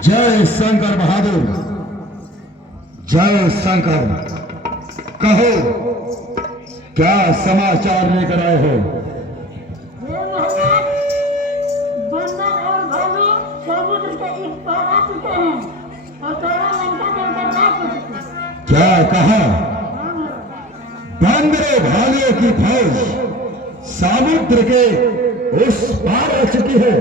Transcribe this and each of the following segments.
जय शंकर बहादुर, जय शंकर। कहो क्या समाचार लेकर आए हो? बंदर और भालू समुद्र के इस पार आ चुके हैं और तेरा लंका के ऊपर जा चुके हैं। क्या कहा? बंदरों भालुओं की फौज समुद्र के उस पार आ चुकी है।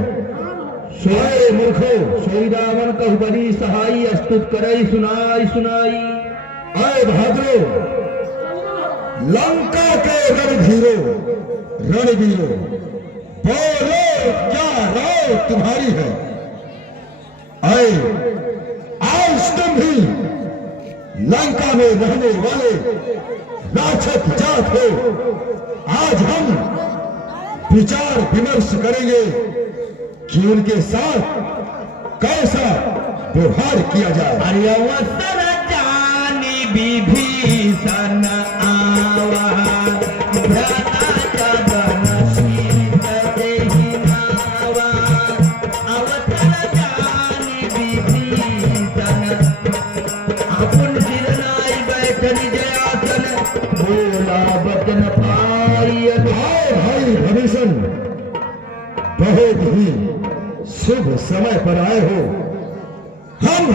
सोए मूर्खो, सोई रावण कहु बड़ी सहाई, अस्तुत करई सुनाई सुनाई। आए भाद्रो, लंका के रणधीरो रणवीरो, बोलो क्या राय तुम्हारी है? आए, आज तुम भी लंका में रहने वाले राक्षस जात हो। आज हम विचार विमर्श करेंगे कि उनके साथ कैसा व्यवहार किया जाए। अवसर जानी विभीषण आवा, भ्राता जगन शीत देहि नावा। अवसर जानी विभीषण अपुन सिर नाई बैठ निज आसन, बोला वचन पाई। भाई भीषण, बहुत ही शुभ समय पर आए हो। हम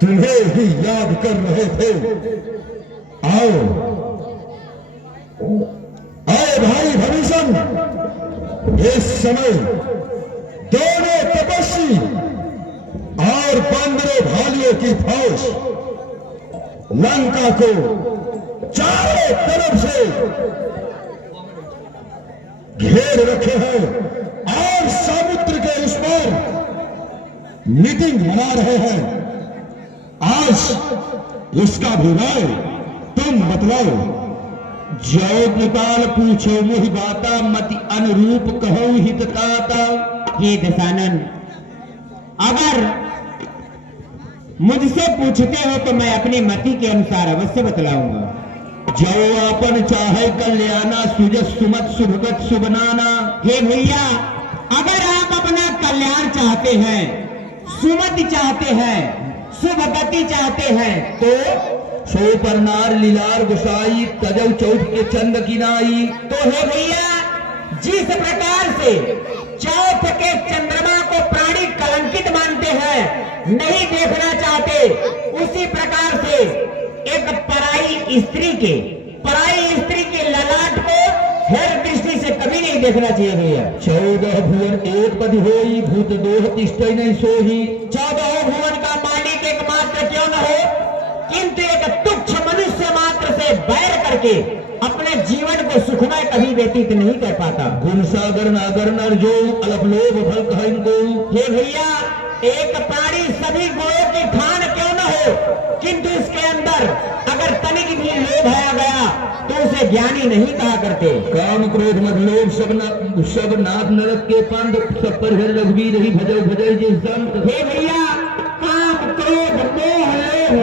तुम्हें ही याद कर रहे थे। आओ आओ भाई भीषण, इस समय दोनों तपस्वी और बंदरों भालुओं की फौज लंका को चारों तरफ से घेर रखे हैं और समुद्र के उस पर मीटिंग मना रहे हैं। आज इसका भी राय तुम बतलाओ। जो कृपाल पूछो मुहि बाता, मति अनुरूप कहो हितताता। हे दशानन, अगर मुझसे पूछते हो तो मैं अपनी मति के अनुसार अवश्य बतलाऊंगा। जो अपन चाहे कल्याणा, सुजस सुमत शुभगत शुभनाना। हे भैया, अगर आप अपना कल्याण चाहते हैं, सुमति चाहते हैं, शुभ गति चाहते हैं, तो सो पर नार लीलार गुसाई, तजौ चौथ के चंद किनाई। तो हे भैया, जिस प्रकार से चौथ के चंद्रमा को प्राणी कलंकित मानते हैं, नहीं देखना चाहते, उसी प्रकार से एक पराई स्त्री के ललाट को हेर दृष्टि से कभी नहीं देखना चाहिए भैया। 14 भुवन एक पद होई, भूत दोह तिष्ठै नहीं सोही। 14 भुवन का मालिक एकमात्र क्यों न हो, किंतु एक तुच्छ मनुष्य मात्र से बैर करके अपने जीवन को सुखमय कभी व्यतीत नहीं कर पाता। गुण सागर नागर नर जो, अलप लोभ फल कह इनको। हे भैया, एक प्राणी सभी गुणों की खान क्यों न हो, किंतु इसके अंदर अगर तनिक भी लोभ आया गया तो उसे ज्ञानी नहीं कहा करते। काम क्रोध मद लोभ सब नाथ नरक के पंथ, सब पर है रघुवीर ही भजो भजय जिस संत। हे भैया, काम क्रोध मोह लोभ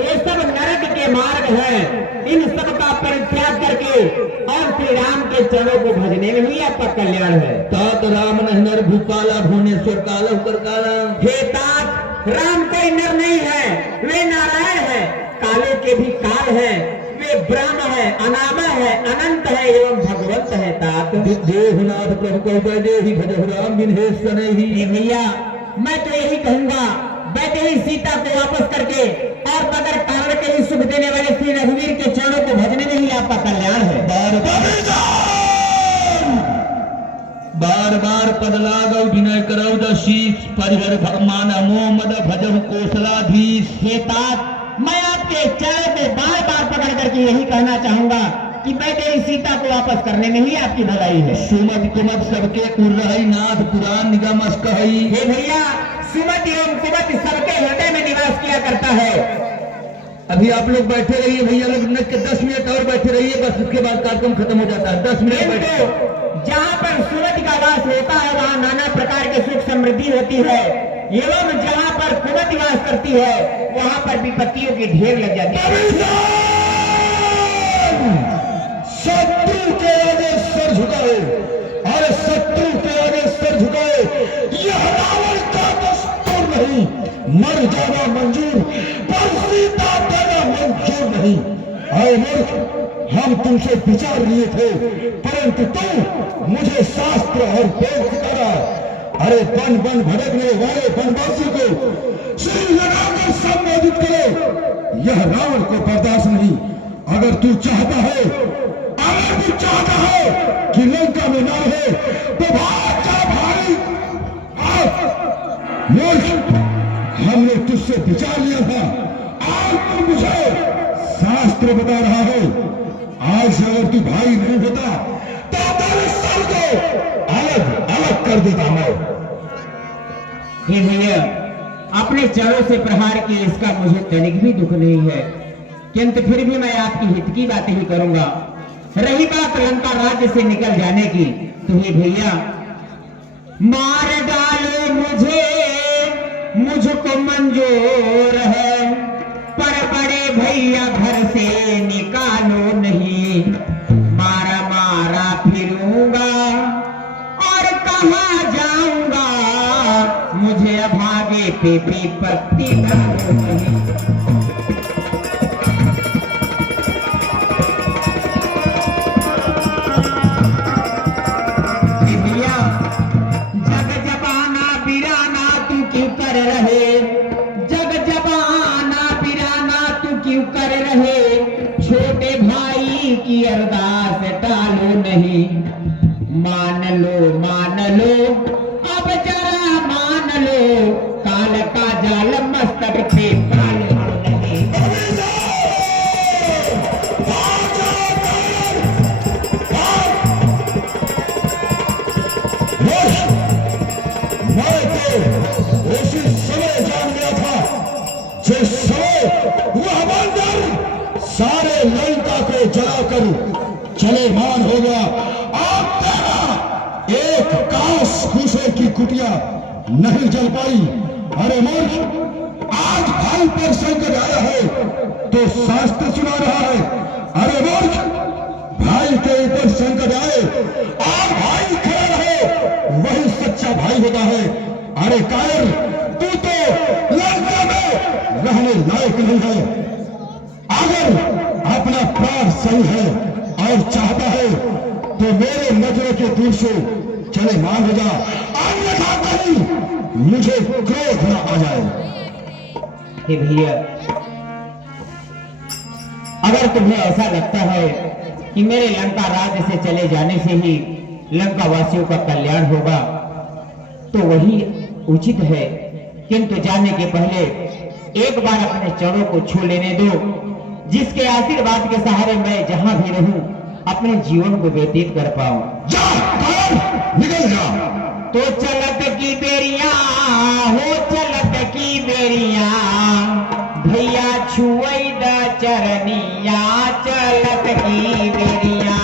ये सब नरक के मार्ग हैं। इन सब का परित्याग करके और श्री राम के चरणों को भजने में ही आपका कल्याण है। तात राम नहीं नर भूपाला, भुवनेश्वर काला कर काला। हे तात, राम कोई नर नहीं है, वे नारायण है, काले के भी काल है। वे ब्रह्म है, अनामय है, अनंत है एवं भगवंत है तात। देहनाथ प्रभु को वैदेही भजहु राम बिन्हे सनहि। ये भैया मैं तो यही कहूंगा, वैदेही सीता को वापस करके और मगर कारण के ही सुख देने वाले श्री रघुवीर के चरणों को भजने में ही आपका कल्याण है। बार बार पद लागौ विनय करौ दशीष परिहर भगवान अमो मद भजहु कोसलाधीश। हे तात मैं आपके चरणों को बार बार पकड़ करके यही कहना चाहूंगा कि वैदेही सीता को वापस करने में ही आपकी भलाई है। सुमत कुमत सबके उर्रहि नाथ पुराण निगम अस्कहि। हे भैया सुमति एवं कुमति सबके हृदय में निवास किया करता है। अभी आप लोग बैठे रहिए भैया लोग, न के 10 मिनट और बैठे रहिए, बस उसके बाद कार्यक्रम खत्म हो जाता है। 10 मिनट बैठे। जहाँ पर सुमति का वास होता है वहाँ नाना प्रकार के सुख समृद्धि होती है, एवं जहाँ पर कुमति वास करती है वहाँ पर विपत्तियों की ढेर लग जाती है। शत्रु के आगे सर झुकाओ और शत्रु के आगे सर झुकाओ, यह रावण का दस्तूर नहीं। मर जाना मंजूर पर सीता देना मंजूर नहीं। आए मूर्ख, हम तुमसे विचार लिए थे परंतु तुम मुझे शास्त्र और वेद सिखाना। अरे बन बन भटकने वाले वनवासी को श्री लगाकर संबोधित करो। यह रावण को बर्दाश्त नहीं। अगर तू चाहता है कि लंका में ना रहे तो भाग जा भाई। मूर्ख, हमने तुझसे विचार लिया था, आज तू मुझे शास्त्र बता रहा है। आज से अगर तू भाई नहीं होता तो तेरे सर को अलग अलग कर देता मैं। हे भैया अपने चरणों से प्रहार किए इसका मुझे तनिक भी दुख नहीं है, किंतु फिर भी मैं आपकी हित की बातें ही करूंगा। रही बात लंका राज्य से निकल जाने की, तो हे भैया मार डालो मुझे, मुझको मंजूर है, पर बड़े भैया घर से निकालो नहीं। मारा मारा फिरूंगा और कहाँ जाऊंगा, मुझे अभागे पे विपत्ति डालो नहीं। छोटे भाई की अरदास टालो नहीं। मान लो अब जरा मान लो, काल का जाल मस्तक पे पालो नहीं। मैं तो उसी समय जान गया था जिस समय वह बंदर सारे लंका को जलाकर चले मान हो गया। आप तेरा एक काश भूसे की कुटिया नहीं जल पाई। अरे मूर्ख, आज भाई पर संकट आया है तो शास्त्र सुना रहा है। अरे मूर्ख, भाई के ऊपर संकट आए और भाई खड़ा रहे वही सच्चा भाई होता है। अरे कायर, तू तो लंका में रहने लायक नहीं है। अगर अपना प्राण सही है और चाहता है तो मेरे नजरों के दूर से चले मान हो जा, अन्यथा कहीं मुझे क्रोध न आ जाए। हे भैया अगर तुम्हें ऐसा लगता है कि मेरे लंका राज्य से चले जाने से ही लंका वासियों का कल्याण होगा तो वही उचित है, किंतु जाने के पहले एक बार अपने चरणों को छू लेने दो, जिसके आशीर्वाद के सहारे मैं जहां भी रहूं अपने जीवन को व्यतीत कर पाऊं। जा, निकल जा। तो चलत की बेरिया हो, चलत की बेरिया, भैया छुई द चरनिया, चलत की बेरिया।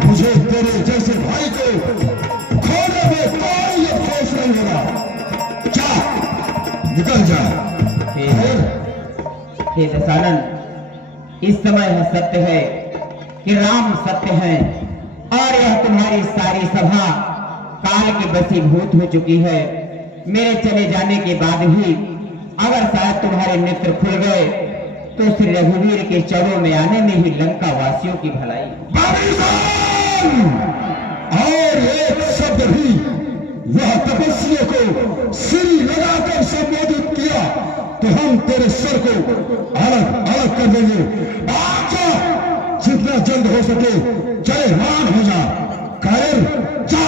मुझे तेरे जैसे भाई को खोने में कोई अफसोस नहीं होगा। जा, निकल जा। हे दशानन, इस समय यह सत्य है कि राम सत्य है और यह तुम्हारी सारी सभा काल की वशीभूत हो चुकी है। मेरे चले जाने के बाद भी अगर शायद तुम्हारे नेत्र खुल गए तो श्री रघुवीर के चरणों में आने में ही लंका वासियों की भलाई। और एक शब्द भी वह तपस्वियों को सिर लगाकर संबोधित किया तो हम तेरे सर को अलग अलग कर देंगे। आजा, जितना जल्द हो सके जयमान हो जा। कायर जा,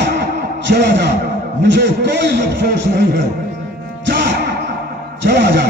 चला जा, मुझे कोई अफसोस नहीं है। जा, चला जा।